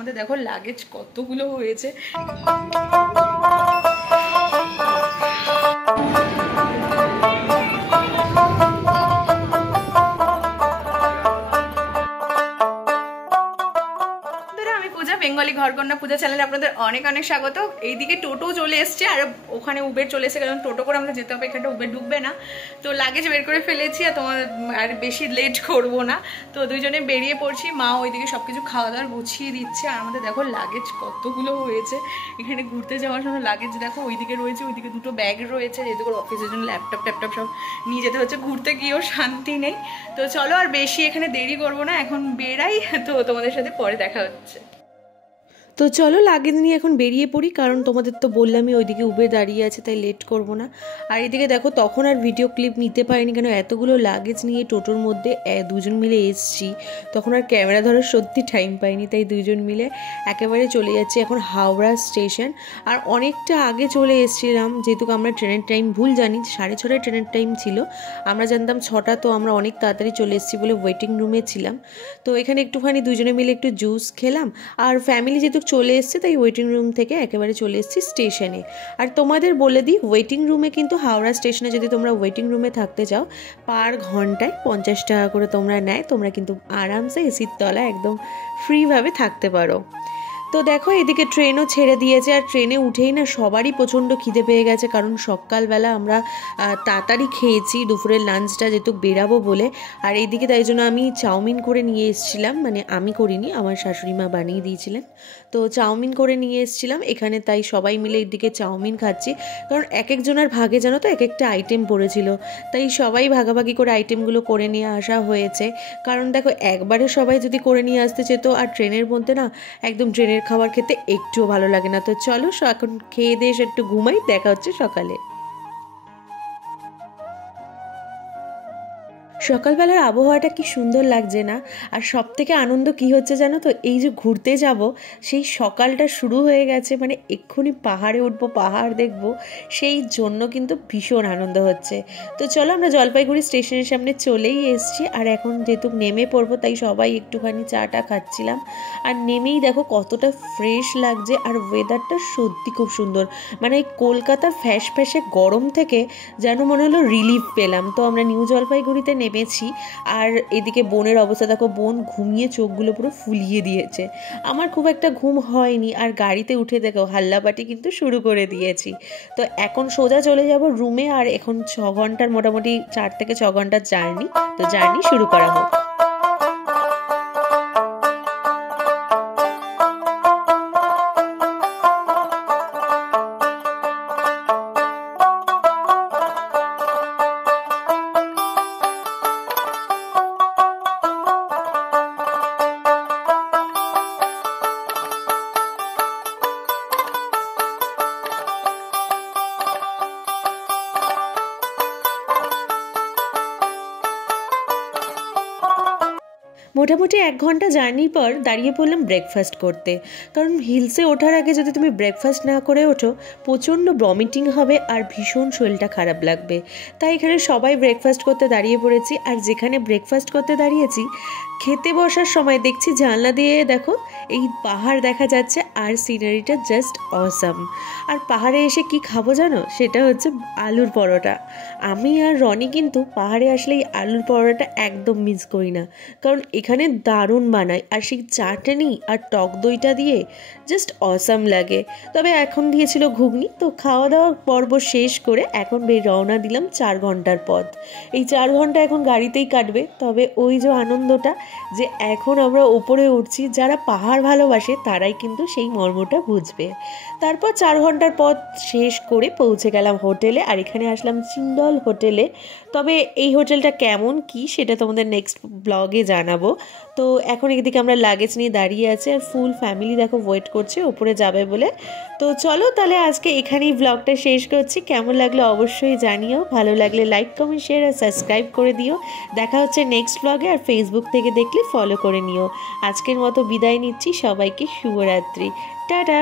আমাদের দেখো লাগেজ কতগুলো হয়েছে। বেঙ্গলি ঘরকন্যা পূজা চ্যানেলে আপনাদের অনেক অনেক স্বাগত। এইদিকে টোটো চলে এসছে আর ওখানে উবের চলে এসেছে, কারণ টোটো করে আমাদের যেতে হবে, এখানটা উবের ঢুকবে না। তো লাগেজ বের করে ফেলেছি আর তোমার আর বেশি লেট করবো না। তো দুইজনে বেরিয়ে পড়ছি, মা ওইদিকে সব কিছু খাওয়া দাওয়ার গুছিয়ে দিচ্ছে। আর আমাদের দেখো লাগেজ কতগুলো হয়েছে। এখানে ঘুরতে যাওয়ার জন্য লাগেজ দেখো ওইদিকে রয়েছে, ওইদিকে দুটো ব্যাগ রয়েছে, যেহেতু করে অফিসের জন্য ল্যাপটপ ট্যাপটপ সব নিয়ে যেতে হচ্ছে, ঘুরতে গিয়েও শান্তি নেই। তো চলো আর বেশি এখানে দেরি করবো না, এখন বেরাই। তো তোমাদের সাথে পরে দেখা হচ্ছে। তো চলো লাগেজ নিয়ে এখন বেরিয়ে পড়ি, কারণ তোমাদের তো বললামই ওইদিকে উবের দাঁড়িয়ে আছে, তাই লেট করব না। আর এদিকে দেখো তখন আর ভিডিও ক্লিপ নিতে পারিনি, কেন এতগুলো লাগেজ নিয়ে টোটোর মধ্যে দুজন মিলে এসছি, তখন আর ক্যামেরা ধরার সত্যি টাইম পাইনি, তাই দুজন মিলে একেবারে চলে যাচ্ছি এখন হাওড়া স্টেশন। আর অনেকটা আগে চলে এসেছিলাম, যেহেতু আমরা ট্রেনের টাইম ভুল জানি, 6:30 ট্রেনের টাইম ছিল, আমরা জানতাম 6টা, তো আমরা অনেক তাড়াতাড়ি চলে এসেছি বলে ওয়েটিং রুমে ছিলাম। তো এখানে একটুখানি দুজনে মিলে একটু জুস খেলাম, আর ফ্যামিলি যেহেতু চলে এসছে তাই ওয়েটিং রুম থেকে একেবারে চলে এসেছি স্টেশনে। আর তোমাদের বলে দিই, ওয়েটিং রুমে কিন্তু হাওড়া স্টেশনে যদি তোমরা ওয়েটিং রুমে থাকতে চাও, পার ঘন্টায় 50 টাকা করে তোমরা নেয়, তোমরা কিন্তু আরামসে এসির তলায় একদম ফ্রিভাবে থাকতে পারো। তো দেখো এদিকে ট্রেনও ছেড়ে দিয়েছে, আর ট্রেনে উঠেই না সবারই প্রচণ্ড খিদে পেয়ে গেছে, কারণ সকালবেলা আমরা তাড়াতাড়ি খেয়েছি দুপুরের লাঞ্চটা, যেহেতু বেরাবো বলে। আর এইদিকে তাই জন্য আমি চাউমিন করে নিয়ে এসেছিলাম, মানে আমি করিনি, আমার শাশুড়ি মা বানিয়ে দিয়েছিলেন। তো চাউমিন করে নিয়ে এসেছিলাম এখানে, তাই সবাই মিলে এইদিকে চাউমিন খাচ্ছি, কারণ এক একজনের ভাগে জানো তো এক একটা আইটেম পড়েছিল, তাই সবাই ভাগাভাগি করে আইটেমগুলো করে নিয়ে আসা হয়েছে। কারণ দেখো একবারে সবাই যদি করে নিয়ে আসতে চেত, আর ট্রেনের মধ্যে না একদম ট্রেনের খাবার খেতে একটুও ভালো লাগে না। তো চলো এখন খেয়ে দিয়ে একটু ঘুমাই, দেখা হচ্ছে সকালে। সকালবেলার আবহাওয়াটা কি সুন্দর লাগছে না? আর সব থেকে আনন্দ কি হচ্ছে জানো তো, এই যে ঘুরতে যাব সেই সকালটা শুরু হয়ে গেছে, মানে এক্ষুনি পাহাড়ে উঠবো, পাহাড় দেখবো, সেই জন্য কিন্তু ভীষণ আনন্দ হচ্ছে। তো চলো আমরা জলপাইগুড়ি স্টেশনের সামনে চলেই এসেছি, আর এখন যেহেতু নেমে পড়বো তাই সবাই একটুখানি চাটা খাচ্ছিলাম। আর নেমেই দেখো কতটা ফ্রেশ লাগছে, আর ওয়েদারটা সত্যি খুব সুন্দর, মানে এই কলকাতার ফ্যাস ফ্যাসে গরম থেকে যেন মনে হলো রিলিফ পেলাম। তো আমরা নিউ জলপাইগুড়িতে নেমেছি, আর এদিকে বোনের অবস্থা দেখো, বোন ঘুমিয়ে চোখগুলো পুরো ফুলিয়ে দিয়েছে। আমার খুব একটা ঘুম হয়নি, আর গাড়িতে উঠে দেখো হাল্লাপাটি কিন্তু শুরু করে দিয়েছি। তো এখন সোজা চলে যাব রুমে, আর এখন 6 ঘন্টার মোটামুটি 4 থেকে 6 ঘন্টার জার্নি, তো জার্নি শুরু করা হোক। মোটামুটি 1 ঘন্টা জার্নির পর দাঁড়িয়ে পড়লাম ব্রেকফাস্ট করতে, কারণ হিলসে ওঠার আগে যদি তুমি ব্রেকফাস্ট না করে ওঠো প্রচণ্ড ভমিটিং হবে আর ভীষণ শরীরটা খারাপ লাগবে। তাই এখানে সবাই ব্রেকফাস্ট করতে দাঁড়িয়ে পড়েছি, আর যেখানে ব্রেকফাস্ট করতে দাঁড়িয়েছি খেতে বসার সময় দেখছি জানলা দিয়ে দেখো এই পাহাড় দেখা যাচ্ছে, আর সিনারিটা জাস্ট অসাম। আর পাহাড়ে এসে কি খাবো জানো, সেটা হচ্ছে আলুর পরোটা। আমি আর রনি কিন্তু পাহাড়ে আসলে এই আলুর পরোটাটা একদম মিস করি না, কারণ এখানে দারুণ বানায়, আর সেই চাটনি আর টক দইটা দিয়ে জাস্ট অসাম লাগে। তবে এখন দিয়েছিল ঘুগনি। তো খাওয়া দাওয়া পর্ব শেষ করে এখন রওনা দিলাম 4 ঘন্টার পথ। এই 4 ঘন্টা এখন গাড়িতেই কাটবে, তবে ওই যে আনন্দটা যে এখন আমরা উপরে উঠছি, যারা পাহাড় ভালোবাসে তারাই কিন্তু সেই মর্মটা বুঝবে। তারপর 4 ঘন্টার পথ শেষ করে পৌঁছে গেলাম হোটেলে, আর এখানে আসলাম চিন্দল হোটেলে। তবে এই হোটেলটা কেমন কি সেটা তোমাদের নেক্সট ব্লগে জানাবো। তো এখন এদিকে আমরা লাগেজ নিয়ে দাঁড়িয়ে আছি, আর ফুল ফ্যামিলি দেখো ওয়েট করছে উপরে যাবে বলে। তো চলো তাহলে আজকে এখানেই ব্লগটা শেষ করছি। কেমন লাগলো অবশ্যই জানিও, ভালো লাগলে লাইক কমেন্ট শেয়ার আর সাবস্ক্রাইব করে দিও। দেখা হচ্ছে নেক্সট ব্লগে, আর ফেসবুক থেকে দেখলে ফলো করে নিও। আজকের মতো বিদায় নিচ্ছি, সবাইকে শুভরাত্রি, টাটা।